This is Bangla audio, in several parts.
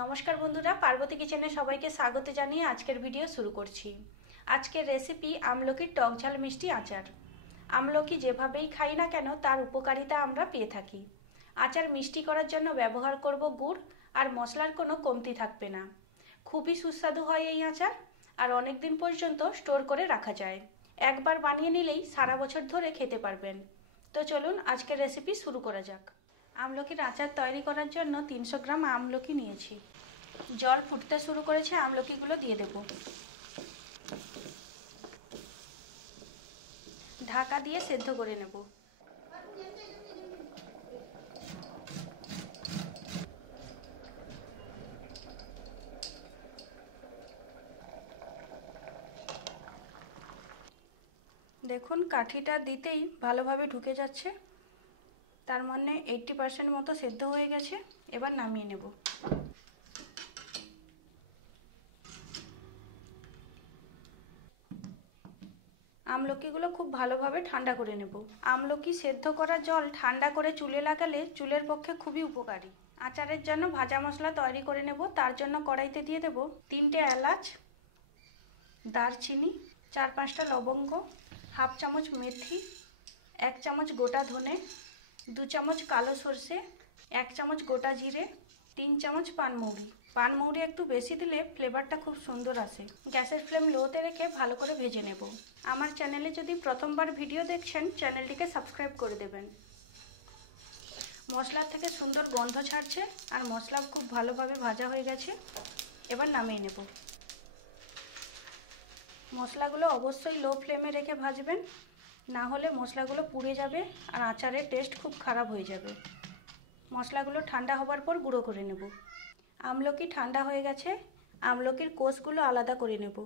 নমস্কার বন্ধুরা, পার্বতী কিচেনে সবাইকে স্বাগত জানিয়ে আজকের ভিডিও শুরু করছি। আজকের রেসিপি আমলকির টক ঝাল মিষ্টি আচার। আমলকি যেভাবেই খাই না কেন তার উপকারিতা আমরা পেয়ে থাকি। আচার মিষ্টি করার জন্য ব্যবহার করব গুড়, আর মশলার কোনো কমতি থাকবে না। খুবই সুস্বাদু হয় এই আচার, আর অনেক দিন পর্যন্ত স্টোর করে রাখা যায়। একবার বানিয়ে নিলেই সারা বছর ধরে খেতে পারবেন। তো চলুন আজকের রেসিপি শুরু করা যাক। আমলকির আচার তৈরি করার জন্য 300 গ্রাম আমলকি নিয়েছি। জল ফুটতে শুরু করেছে, আমলকিগুলো দিয়ে দেব। ঢাকা দিয়ে সেদ্ধ করে নেব। দেখুন কাঠিটা দিতেই ভালোভাবে ঢুকে যাচ্ছে, তার মানে 80% মতো সেদ্ধ হয়ে গেছে। এবার নামিয়ে নেব। আমলকিগুলো খুব ভালোভাবে ঠান্ডা করে নেব। আমলকি সেদ্ধ করা জল ঠান্ডা করে চুলে লাগালে চুলের পক্ষে খুবই উপকারী। আচারের জন্য ভাজা মশলা তৈরি করে নেব। তার জন্য কড়াইতে দিয়ে দেব 3টে এলাচ, দারচিনি, 4-5টা লবঙ্গ, হাফ চামচ মেথি, 1 চামচ গোটা ধনে, 2 চামচ কালো সর্ষে, 1 চামচ গোটা জিরে, 3 চামচ পানমৌরি। পানমৌরি একটু বেশি দিলে ফ্লেভারটা খুব সুন্দর আসে। গ্যাসের ফ্লেম লোতে রেখে ভালো করে ভেজে নেব। আমার চ্যানেলে যদি প্রথমবার ভিডিও দেখছেন, চ্যানেলটিকে সাবস্ক্রাইব করে দেবেন। মশলার থেকে সুন্দর গন্ধ ছাড়ছে, আর মশলা খুব ভালোভাবে ভাজা হয়ে গেছে। এবার নামিয়ে নেব। মশলাগুলো অবশ্যই লো ফ্লেমে রেখে ভাজবেন, না হলে মশলাগুলো পুড়ে যাবে আর আচারের টেস্ট খুব খারাপ হয়ে যাবে। মশলাগুলো ঠান্ডা হবার পর গুঁড়ো করে নেব। আমলকি ঠান্ডা হয়ে গেছে, আমলকির কোষগুলো আলাদা করে নেব।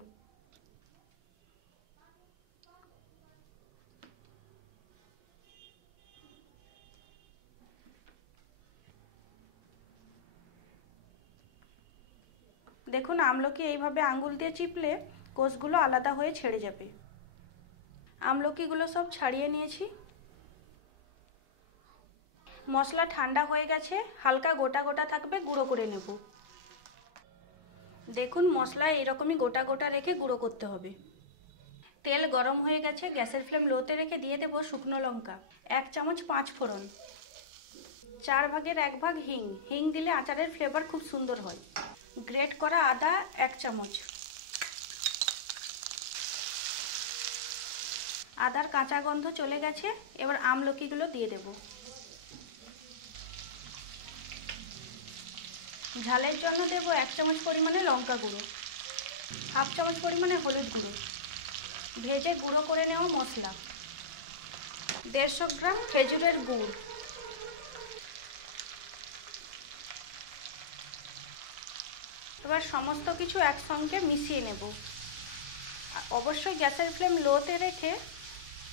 দেখুন আমলকি এইভাবে আঙ্গুল দিয়ে চিপলে কোষগুলো আলাদা হয়ে ছেড়ে যাবে। আমলকিগুলো সব ছাড়িয়ে নিয়েছি। মশলা ঠান্ডা হয়ে গেছে, হালকা গোটা গোটা থাকবে, গুঁড়ো করে নেব। দেখুন মশলা এরকমই গোটা গোটা রেখে গুঁড়ো করতে হবে। তেল গরম হয়ে গেছে, গ্যাসের ফ্লেম লোতে রেখে দিয়ে দেব শুকনো লঙ্কা, 1 চামচ 5 ফোড়ন, 4 ভাগের 1 ভাগ হিং। হিং দিলে আচারের ফ্লেভার খুব সুন্দর হয়। গ্রেট করা আদা 1 চামচ। আদার কাঁচা গন্ধ চলে গেছে, এবার আমলকিগুলো দিয়ে দেব। ঝালের জন্য দেব 1 চামচ পরিমাণে লঙ্কা গুঁড়ো, হাফ চামচ পরিমাণে হলুদ গুঁড়ো, ভেজে গুঁড়ো করে নেওয়া মশলা, 150 গ্রাম খেজুরের গুড়। এবার সমস্ত কিছু একসঙ্গে মিশিয়ে নেব। অবশ্যই গ্যাসের ফ্লেম লোতে রেখে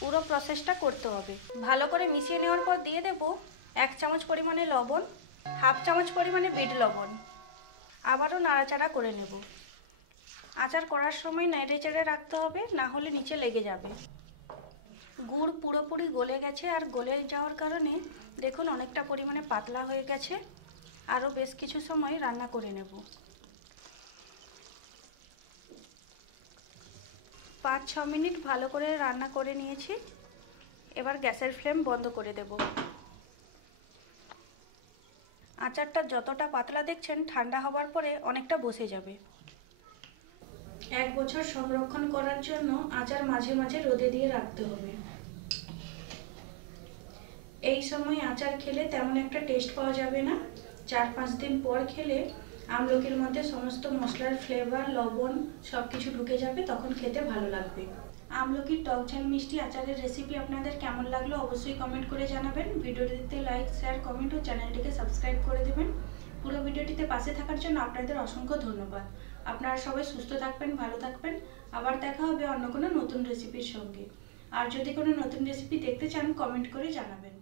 পুরো প্রসেসটা করতে হবে। ভালো করে মিশিয়ে নেওয়ার পর দিয়ে দেব 1 চামচ পরিমাণে লবণ, হাফ চামচ পরিমাণে বিট লবণ। আবারও নাড়াচাড়া করে নেব। আচার করার সময় নেড়ে চেড়ে রাখতে হবে, না হলে নিচে লেগে যাবে। গুড় পুরোপুরি গলে গেছে, আর গলে যাওয়ার কারণে দেখুন অনেকটা পরিমাণে পাতলা হয়ে গেছে। আরও বেশ কিছু সময় রান্না করে নেব। 5-6 মিনিট ভালো করে রান্না করে নিয়েছি। এবার গ্যাসের ফ্লেম বন্ধ করে দেব। আচারটা যতটা পাতলা দেখছেন, ঠান্ডা হবার পরে অনেকটা বসে যাবে। 1 বছর সংরক্ষণ করার জন্য আচার মাঝে মাঝে রোদে দিয়ে রাখতে হবে। এই সময় আচার খেলে তেমন একটা টেস্ট পাওয়া যাবে না। 4-5 দিন পর খেলে আমলকির মধ্যে সমস্ত মশলার ফ্লেভার, লবণ সবকিছু ঢুকে যাবে, তখন খেতে ভালো লাগবে। আমলকির টক ঝাল মিষ্টি আচারের রেসিপি আপনাদের কেমন লাগলো অবশ্যই কমেন্ট করে জানাবেন। ভিডিওটিতে লাইক, শেয়ার, কমেন্ট ও চ্যানেলটিকে সাবস্ক্রাইব করে দেবেন। পুরো ভিডিওটিতে পাশে থাকার জন্য আপনাদের অসংখ্য ধন্যবাদ। আপনারা সবাই সুস্থ থাকবেন, ভালো থাকবেন। আবার দেখা হবে অন্য কোনো নতুন রেসিপির সঙ্গে। আর যদি কোনো নতুন রেসিপি দেখতে চান, কমেন্ট করে জানাবেন।